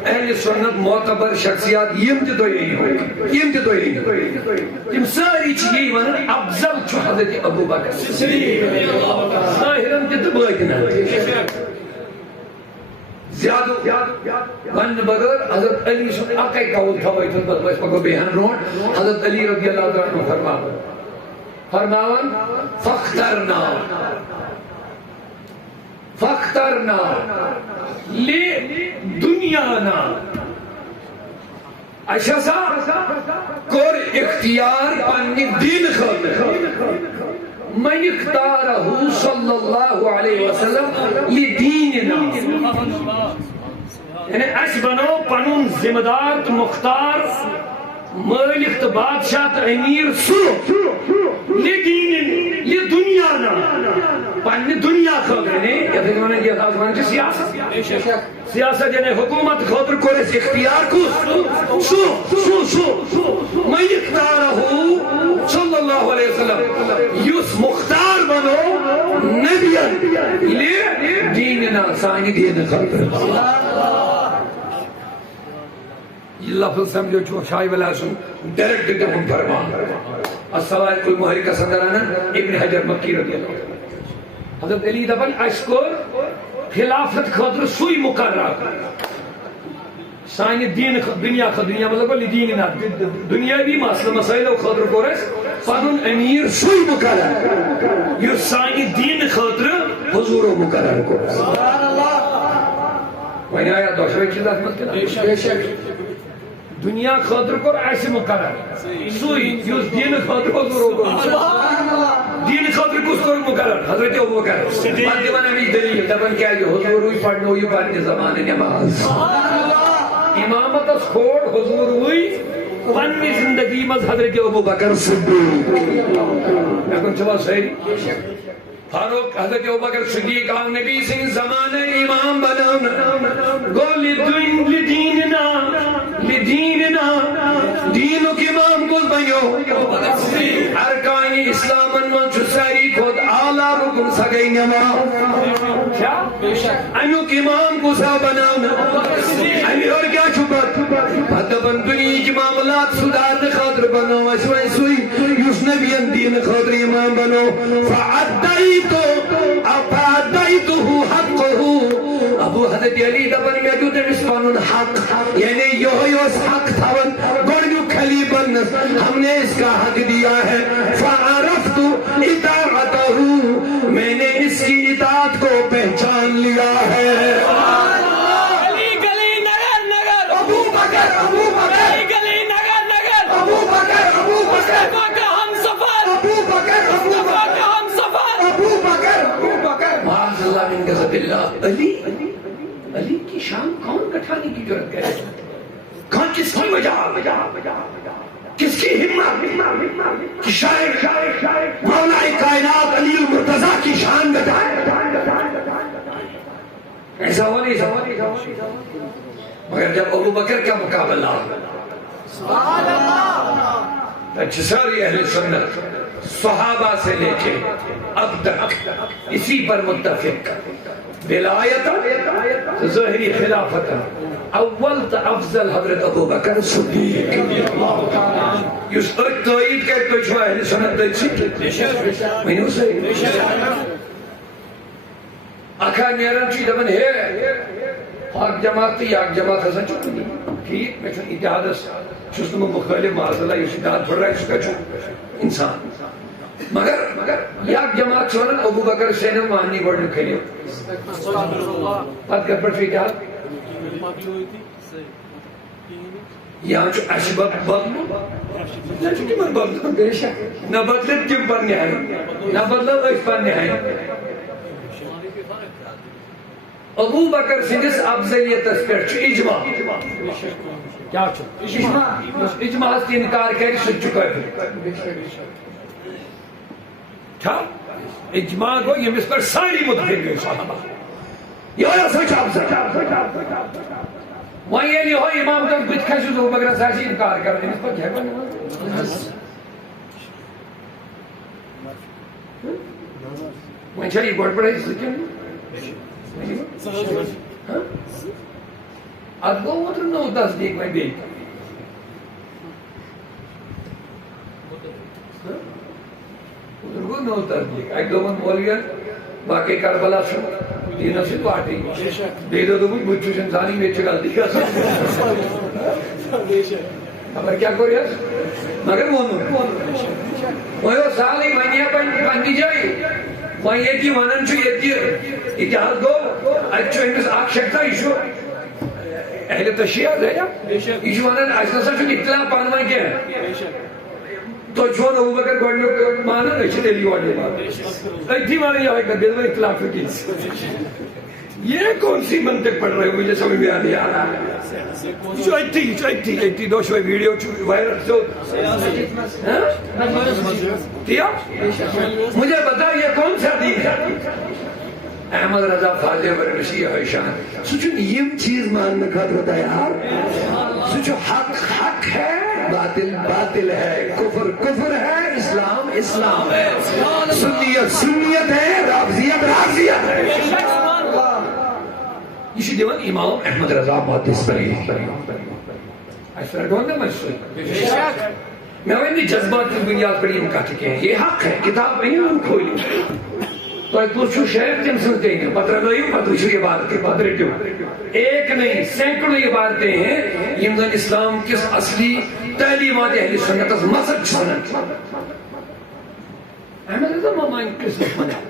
اہل سنت معتبر شخصیات یم تہ دوئی تم ساری چیز ون افضل چھ حضرت ابو بکر ظاہرن تہ باطنن زیادہ ون بغیر حضرت علی سن اکے قول تھوئی تھن بس پگو بیان روٹ حضرت علی رضی اللہ تعالی عنہ فرماون فاخترنا لدنیانا اشسا کور اختیار پنی دین خاطر من اختارہ صلی اللہ علیہ وسلم لدیننا یعنی اس بنو پنون ذمہ دار تو مختار مالک تو بادشاہ تو امیر سو لدنیانا پنی دنیا خاطر نے یا پھر انہوں نے یہ تھا کہ سیاست یعنی حکومت خاطر کو اس اختیار کو سو من اختارہ صلی اللہ علیہ وسلم یس مختار بنو نبی لے دیننا سانی دین خاطر یہ لفظ سمجھو چھو شاہی ولاسن ڈائریکٹ دہم فرمان السوائق المحرکہ صدرانا ابن حجر مکی رضی اللہ حضرت علی دبن اشکر خلافت خاطر سوئی مقرر سانی دین دنیا مطلب دیننا دنیا بھی مسئلہ مسائل و خاطر کورس پنن امیر سوئی مقرر یہ سانی دین خاطر حضور و مقرر کورس وہی آیا دوشوئی چیز احمد کنا بے شک دنیا خاطر کور ایسے مقرر سوئی یوز دین خاطر حضور و دین خاطر کس کور مقرر حضرت ابو بکر بعد دیوان امی دلیل دبن کیا جو حضور ہوئی پڑھنے ہوئی پڑھنے زمان نماز امامت اس کھوڑ حضور ہوئی پنی زندگی مز حضرت ابو بکر صدیق لیکن چلا صحیح فاروق حضرت ابو بکر صدیق آن نبی سے زمان امام بنانا گو لدیننا دینو کی امام کل بنیو ارکان اسلام من چو ساری خود آلہ رکن سگئی نماز کیا؟ انو کی امام کو سا بنانا انی اور کیا چھپت پتبن دنیا کی معاملات سدار خاطر بنو وشوئی سوئی یوس نبی دین خاطر امام بنو فعدائیتو حقہو ابو حضرت علی دبن میں جو تمس پانون حق یعنی یوس حق تھاون گوڑیو خلیبن ہم نے اس کا حق دیا ہے فعرفت اطاعتہو میں نے اس کی اطاعت کو پہچان لیا ہے گلی گلی نگر نگر ابو بکر گلی گلی نگر نگر ابو بکر مصطفیٰ کا ہم سفر ابو بکر مصطفیٰ کا ہم سفر ابو بکر معاذ اللہ من غضب اللہ علی کی شان کون کٹھانے کی جرت کرے کون کس کی وجہ کس کی ہمت کہ شاعر مولا کائنات علی المرتضی کی شان بتائے ایسا ہو نہیں مگر جب ابو بکر کا مقابلہ سبحان اللہ ساری اہل سنت صحابہ سے لے کے اب تک اسی پر متفق ولایت ظاہری خلافت اول تا افضل حضرت ابو بکر صدیق یس تائید کہ تو چھو اہل سنت دیکھ میں نے اسے اکھا نیران چی دبن ہے حق جماعت تی حق جماعت حسن چکو نہیں ٹھیک میں چھو اتحاد چھو مخالف معاذ اللہ یس اتحاد پڑھ رہا ہے چھو چھو انسان مگر یک جماعت چھوڑن ابو بکر سینم مانی گوڑن کھلے پت کر پر فیدیات یہاں چھو اشبت بدلو یہاں چھو کمر بدلو نہ بدلت کم پر نہائی نہ بدلت اس پر نہائی ابو بکر سندس افضلیت اس پر چھو اجماع کیا چھو اجماع سے انکار کری سچ چکا ہے کیا اجماع کو یہ مس پر ساری متفق گئی صحابہ یہ سچ افضل وہاں یہ نہیں ہو امام تک بچ کھشو تو بکر ساسی انکار کر دیں اس پر کیا کرنا وہاں چاہیے گوڑ پڑھائی سے کیوں اب گو مطلب نو دس دیکھ میں دیکھ ادھر کو نو دس دیکھ ایک دو من بول گیا باقی کربلا سے دینہ سے تو آٹی دے دو کچھ بچوش انسانی میں چکل دیکھا خبر کیا کو رہا مگر مونو وہ سالی مہنیا پنجی جائی وہاں یہ کی ونن چھو یہ کی اتحاد گو اچھو انس آگ شکتا ایشو اہل تشیعہ ہے یا ایشو ونن ایسا سا چھو اطلاع پانوائی کیا ہے تو چھوڑ ابو بکر گوڑنو مانا ایشی دلی گوڑنے مانا ایتی مانا یا ایک دل میں اطلاع فکیس یہ کون سی منطق پڑھ رہے ہو مجھے سمجھ میں آنے آ رہا ہے جو ایتی دو شوئے ویڈیو چھو وائرل چھو تیا مجھے بتا یہ کون سا دین ہے احمد رضا فاضل ورنشی عائشان سوچو یم چیز ماننے کھات ہوتا ہے یار سوچو حق ہے باطل ہے کفر ہے اسلام ہے سنیت ہے رافضیت ہے اسی دیوان امام احمد رضا محدث بری ایسا رکھو اندر مجھے میں وہ اندھی جذبات کی بنیاد پر یہ کہا چکے ہیں یہ حق ہے کتاب نہیں ہم کھولی تو ایک پوچھو شہر تم سنتے ہیں پتر نہیں پتوچھو یہ باتیں پتر کیوں ایک نہیں سینکڑوں یہ باتیں ہیں یہ اسلام کس اصلی تعلیمات اہل سنت از مذہب سنت احمد رضا ماما قسمت منا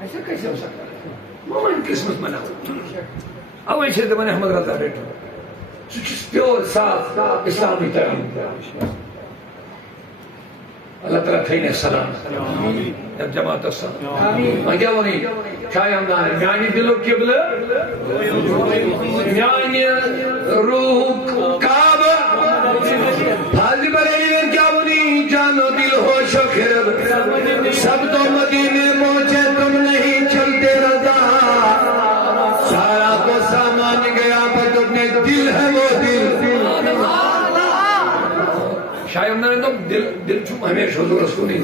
ایسا کیسے ہو سکتا ہے ماما قسمت منا اب ایسے دمانے احمد رضا بیٹھو سچ پیور صاف اسلامی تعلیم اللہ تعالیٰ تھینے السلام جب جماعت السلام میں کیا بنی چاہے ہم دانے میانی دلو قبل میانی روح کعب حاضر بریلی میں کیا بنی جانو دل ہوش و خرب سب تو مدینے پہنچے تم نہیں چلتے رضا سارا کو سامان گیا پر تمہیں دل ہے وہ دل شاید ہم نے دل چھو ہمیشہ حضور رسول نہیں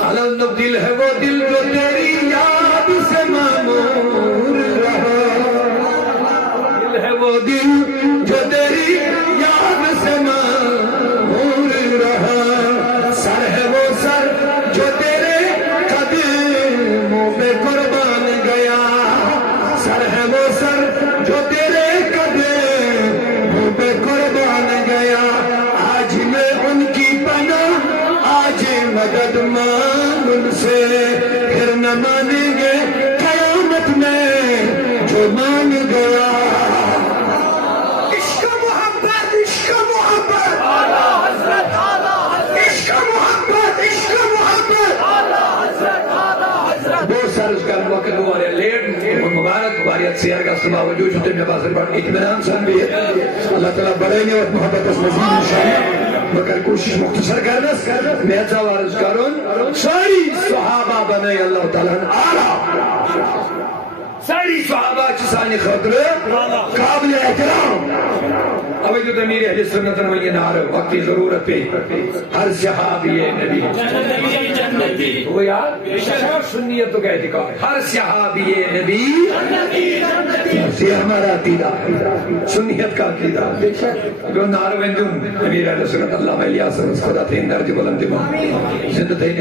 اللہ دل ہے وہ دل جو تیری یاد سے معمور رہا دل ہے وہ دل جو تیری یاد سے معمور رہا سر ہے وہ سر جو تیرے قدموں پہ قربان گیا سر ہے وہ سر جو تیرے قدموں پہ قربان گیا آج میں ان کی پناہ آج مدد مانگ ان سے پھر نہ مانیں گے قیامت میں جو مان گیا عشق محبت عشق محبت عشق محبت بہت سارے اس کا موقع ہمارے لیٹ مبارک باریت سیار کا سبا وجود چھوٹے میں بازر پڑھ اطمینان سن بھی ہے اللہ تعالیٰ بڑھیں گے اور محبت اس مزید انشاءاللہ مگر کوشش مختصر کرنا میزا وارز کرون ساری صحابہ بنے اللہ تعالیٰ آلہ ساری صحابہ چسانی خطر قابل احترام اب جو تمیر اہل سنت نوی نار وقتی ضرورت پہ ہر صحابی نبی جنتی وہ یاد سنیت تو کہتے ہیں ہر صحابی نبی یہ ہمارا عقیدہ سنیت کا عقیدہ جو نار وندن امیر اہل سنت اللہ علیہ وسلم خدا تین درج بلند زندہ تین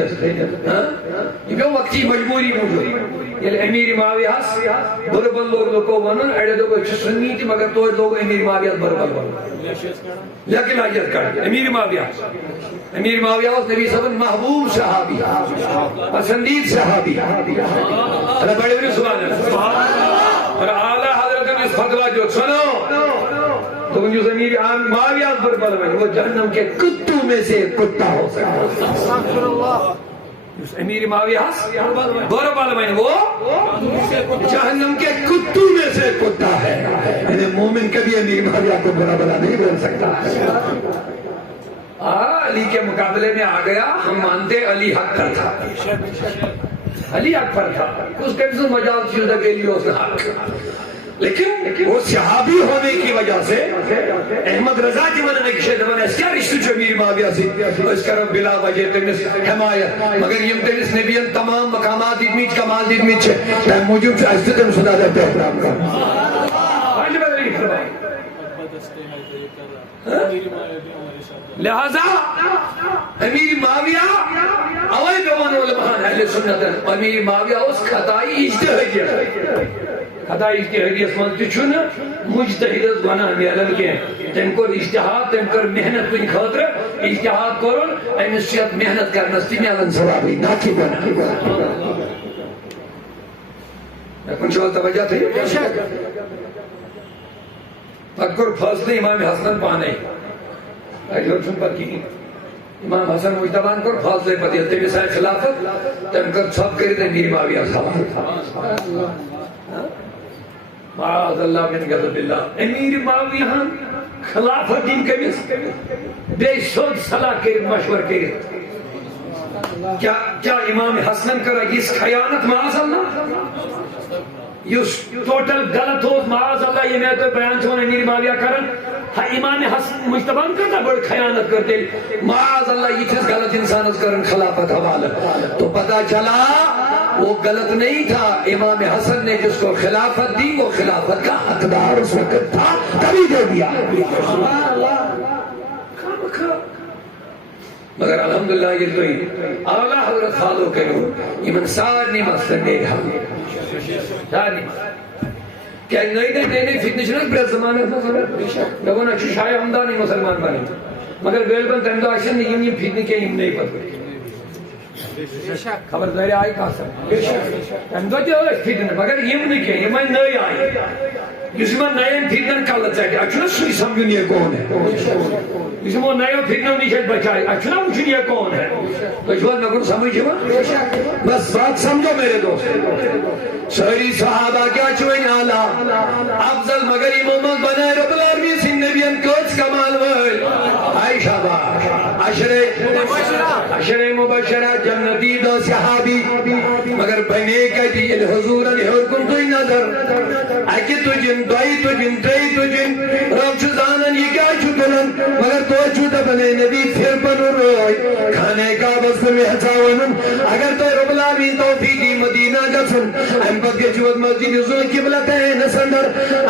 یہ وقتی مجبوری موجود یہ امیر معاویہ بربل لوگ ونن اڑے دو سنی تھی مگر تو لوگ امیر معاویہ بربل ون لیکن آیت کر امیر معاویہ اس نبی صلی اللہ علیہ وسلم محبوب صحابی پسندید صحابی اللہ بڑے بڑے سبحان اللہ اور اعلیٰ حضرت نے اس فتوہ جو سنو تو جو امیر معاویہ پر بلوان وہ جہنم کے کتوں میں سے ایک کتا ہو سکتا امیر معاویہ بر بلوان وہ جہنم کے کتوں میں سے ایک کتا ہے. یعنی مومن کبھی امیر معاویہ کو برا بلا نہیں بول سکتا. علی کے مقابلے میں آ گیا. ہم مانتے علی حق پر تھا, علی حق پر تھا, اس کے بھی مجاز چیزہ کے لیے اس نے حق, لیکن وہ صحابی ہونے کی وجہ سے احمد رضا کی وننے کی شہد وننے اس کیا رشتہ جو امیر معاویہ سی اس کا رب بلا وجہ تنس حمایت مگر یم تنس نبیان تمام مقامات ادمیت کمال ادمیت چھے تاہم موجود چھے اجتر تم صدا جاتے احترام کا لہذا امیر معاویہ اوائی بیوان علماء اہل سنت امیر معاویہ اس خطائی اجتہادی خطائی اجتہادی اسمان تچھن مجتہد گناہ میلن کے تم کو اجتہاد تم کر محنت کن خاطر اجتہاد کرن امس چھ محنت کرنس تہ میلن ثوابی نہ کہ گناہ کن شو توجہ تھی تکر فاصلے امام حسن پانے اجور چھن پر کی امام حسن مجتبان کر فاصلے پتی تم سائے خلافت تم کر سب کرتے امیر معاویہ سوال معاذ اللہ من غضب اللہ امیر معاویہ خلافت دین کمیس بے سود صلاح کرت مشور کرت کیا امام حسن کرا اس خیانت معاذ اللہ یس ٹوٹل غلط ہو معاذ اللہ یہ میں تو بیان چھونے امیر معاویہ کرن امام حسن مجتبان کرتا بڑھ خیانت کرتے معاذ اللہ یہ چیز غلط انسانت کرن خلافت حوالہ تو پتا چلا وہ غلط نہیں تھا. امام حسن نے جس کو خلافت دی وہ خلافت کا حقدار اس وقت تھا تبھی دے دیا. مگر الحمدللہ یہ تو اعلیٰ حضرت خالو کرو یہ من سارنی مسئلہ دے رہا سارنی کیا نئی نئی فتنی چھنک برد زمانے میں سبت لگونا چھو شاہ ہمدانی مسلمان بنی مگر بیلبن تندو آشن نہیں یہ فتنی کے ہم نہیں پتہ خبر داری آئی کہا سب تندو جو فتنی مگر یہ نہیں کہ یہ میں نئی آئی جس میں نئے فتنی کالت چاہتے اچھنا سوئی سمجھن یہ کون ہے جس میں نئے فتنی نہیں بچائی اچھنا مجھن یہ کون ہے تو اس بات میں کن سمجھے بس بات سمجھو میرے دوست سہری صحابہ کیا چوئیں آلہ افضل مگر امامت بنائے رب العالمین سن نبیان کوچ کمال ویل عائشہ با عشر مبشرہ جنتی دو صحابی مگر بنے کہتی الحضور انہور کن توی نظر اکی تجن دوئی تجن تری تجن رب شزانن یہ کیا چکلن مگر تو چھوٹا بنے نبی پھر پنو روئی کھانے کا بس میں حساونن اگر تو رب العالمین توفیقی مدینہ جسن پت کے چوت مسجد یوزن قبلت ہے نسندر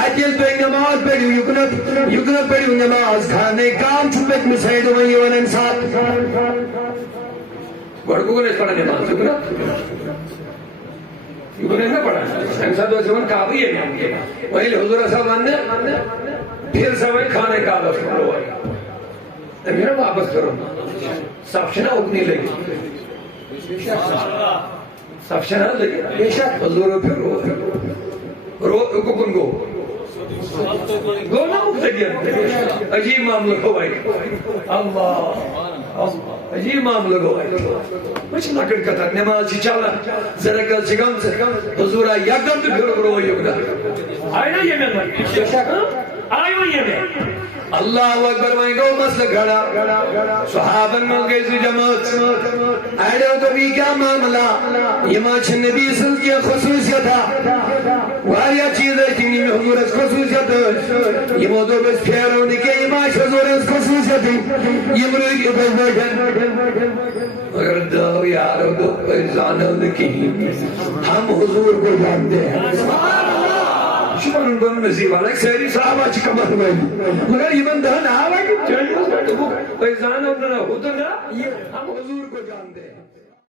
اجل تو ایک نماز پڑھیو یکنت پڑھیو نماز کھانے کام چھپک مسائد وہی ونن ساتھ بڑکو کو نہیں پڑھا نماز یکنت نہ پڑھا انسان دو سمن کعبی ہے وہی حضور صاحب نے پھر سوئی کھانے کا بس کرو میرا واپس کرو سفشنہ اتنی لگی سفشنہ لگی بیشک حضور پھر رو کن گو گو نا مقتدیر عجیب معاملہ کو بھائی اللہ عجیب معاملہ کو بھائی مجھ لکڑ کتا نماز چی چالا زرکل چکم سے حضور آئی یکم تو پھر رو یکم آئی نا یہ میں بھائی آئی وہ یہ میں اللہ اکبر وہیں گو مسئلہ گھڑا صحابن مل گئے سے جماعت ایڈے ہو تو بھی کیا معاملہ یہ ماچھ نبی صلی اللہ کی خصوصیت تھا واریا چیز ہے جنہی میں حضور اس خصوصیت ہے یہ موضوع بس پھیر ہونے کے یہ ماچھ حضور اس خصوصیت ہے یہ مروی کی بس بیٹھن اگر دو یارو دو پیزانہ لکھی ہم حضور کو جانتے ہیں شمار ان دونوں میں زیبا لائک سہری صاحب آچ کمر میں مگر یہ بندہ نہ آوائی چاہیے اس میں تو پیزانہ انہوں نے ہوتا نا ہم حضور کو جانتے ہیں